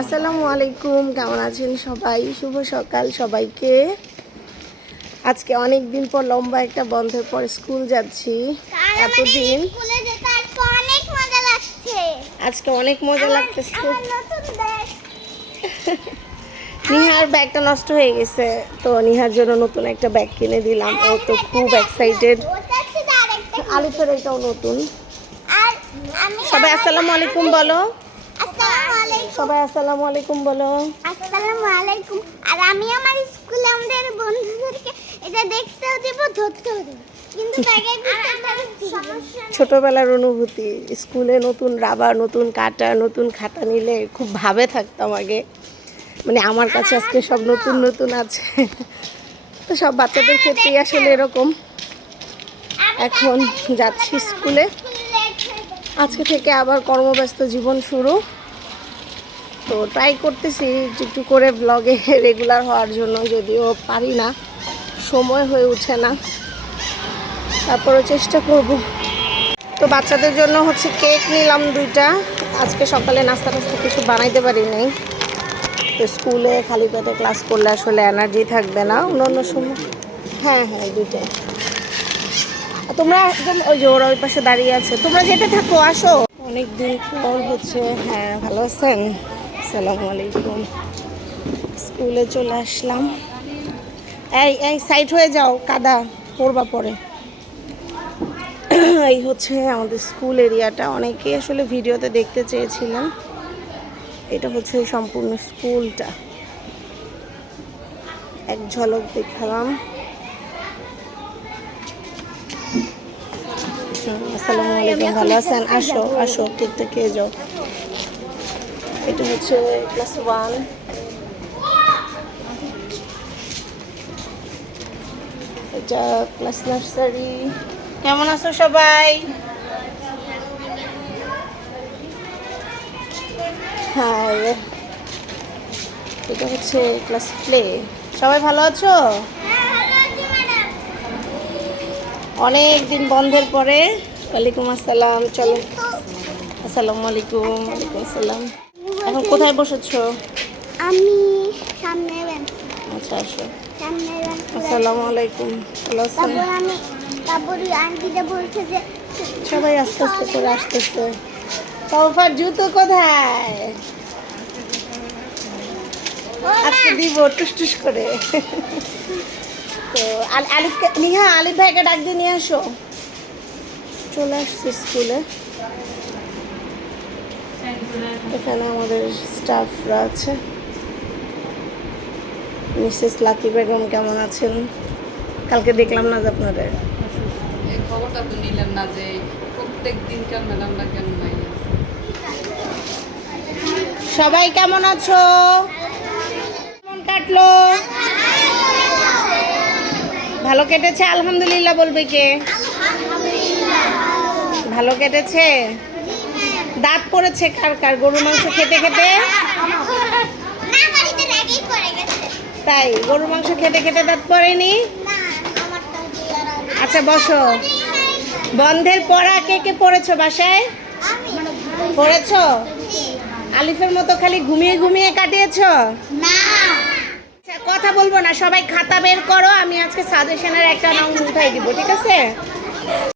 আসসালামু আলাইকুম কেমন আছেন সবাই? শুভ সকাল সবাইকে। আজকে অনেক দিন পর লম্বা একটা বন্ধের পর স্কুল যাচ্ছি। এতদিন স্কুলে যেতে আজকে অনেক মজা লাগছে। আজকে অনেক মজা লাগতেছে। নিহার ব্যাগটা নষ্ট হয়ে গেছে তো নিহার জন্য নতুন একটা ব্যাগ কিনে দিলাম। ও তো খুব এক্সাইটেড আলিফের এটাও নতুন। আর আমি সবাই আসসালামু আলাইকুম বলো। সবাই আসসালামু আলাইকুম বলো। আসসালামু আলাইকুম। আর আমি আমার স্কুলে আমাদের বন্ধুদেরকে এটা দেখতেও দেব ধরতেও দেব। কিন্তু ছোটবেলার অনুভূতি স্কুলে নতুন রাবার নতুন কাটা নতুন খাতা নিলে খুব ভাবে থাকতাম আগে। মানে আমার কাছে আজকে সব নতুন নতুন আছে। তো সব বাচ্চাদের ক্ষেত্রেই আসলে এরকম। এখন যাচ্ছি স্কুলে। আজকে থেকে আবার কর্মব্যস্ত জীবন শুরু। তো ট্রাই করতেছি একটু করে ব্লগে রেগুলার হওয়ার জন্য, যদিও পারি না। সময় হয়ে ওঠে না। তারপরে চেষ্টা করব। তো বাচ্চাদের জন্য হচ্ছে কেক নিলাম দুইটা। আজকে সকালে নাস্তা টাস্তা কিছু বানাইতে পারি নাই। তো স্কুলে খালি পেটে ক্লাস করলে আসলে এনার্জি থাকবে না। অন্য অন্য সময়। হ্যাঁ হ্যাঁ দুইটাই। তোমরা একদম ওই যে ওরা ওই পাশে দাঁড়িয়ে আছে, তোমরা যেতে থাকো, আসো। অনেক দিন পর হচ্ছে হ্যাঁ ভালো আছেন? আসসালামু আলাইকুম। স্কুলে চলে আসলাম। এই এই সাইড হয়ে যাও, কাদা পড়বা পরে। এই হচ্ছে আমাদের স্কুল এরিয়াটা অনেকে আসলে ভিডিওতে দেখতে চেয়েছিলেন। এটা হচ্ছে সম্পূর্ণ স্কুলটা এক ঝলক দেখালাম। আসসালামু আলাইকুম, ভালো আছেন? আসো আসো, কেকটা খেয়ে যাও। এটা হচ্ছে ক্লাস ওয়ান। এটা ক্লাস নার্সারি। কেমন আছো সবাই? হ্যাঁ এটা হচ্ছে ক্লাস প্লে। সবাই ভালো আছো? অনেক দিন বন্ধের পরে। ওয়ালাইকুম আসসালাম চলো। আসসালামু আলাইকুম। ওয়ালাইকুম আসসালাম। এখন কোথায় বসেছো? আমি সামনে বেঞ্চ আচ্ছা আসো। সামনে বেঞ্চ আসসালামু আলাইকুম। ভালো আছেন? তারপর আমি তারপর আন্টিটা বলছে যে সবাই আস্তে আস্তে করে আসতেছে। তৌফার জুতো কোথায়? আজকে দিব টুস টুস করে। তো আল- আলিফকে নিহা আলিফ ভাইকে ডাক দিয়ে নিয়ে আসো। চলে আসছি স্কুলে। এখানে আমাদের স্টাফরা আছে। মিসেস লাকি বেগম কেমন আছেন? কালকে দেখলাম না যে আপনাদের। খবরটা তো নিলেন না যে প্রত্যেক দিনকার ম্যাডামরা কেন নাই? সবাই কেমন আছো? কেমন কাটলো? ভালো কেটেছে? আলহামদুলিল্লাহ বলবে কে? ভালো কেটেছে? দাঁত পড়েছে কার কার? গরু মাংস খেতে খেতে? তাই গরুর মাংস খেতে খেতে দাঁত পড়েনি? আচ্ছা বসো। বন্ধের পড়া কে কে পড়েছো বাসায়? পড়েছো? আলিফের মতো খালি ঘুমিয়ে ঘুমিয়ে কাটিয়েছো? না। আচ্ছা, কথা বলব না সবাই খাতা বের করো আমি আজকে সাজেশনের একটা নাম উঠাই দিব ঠিক আছে?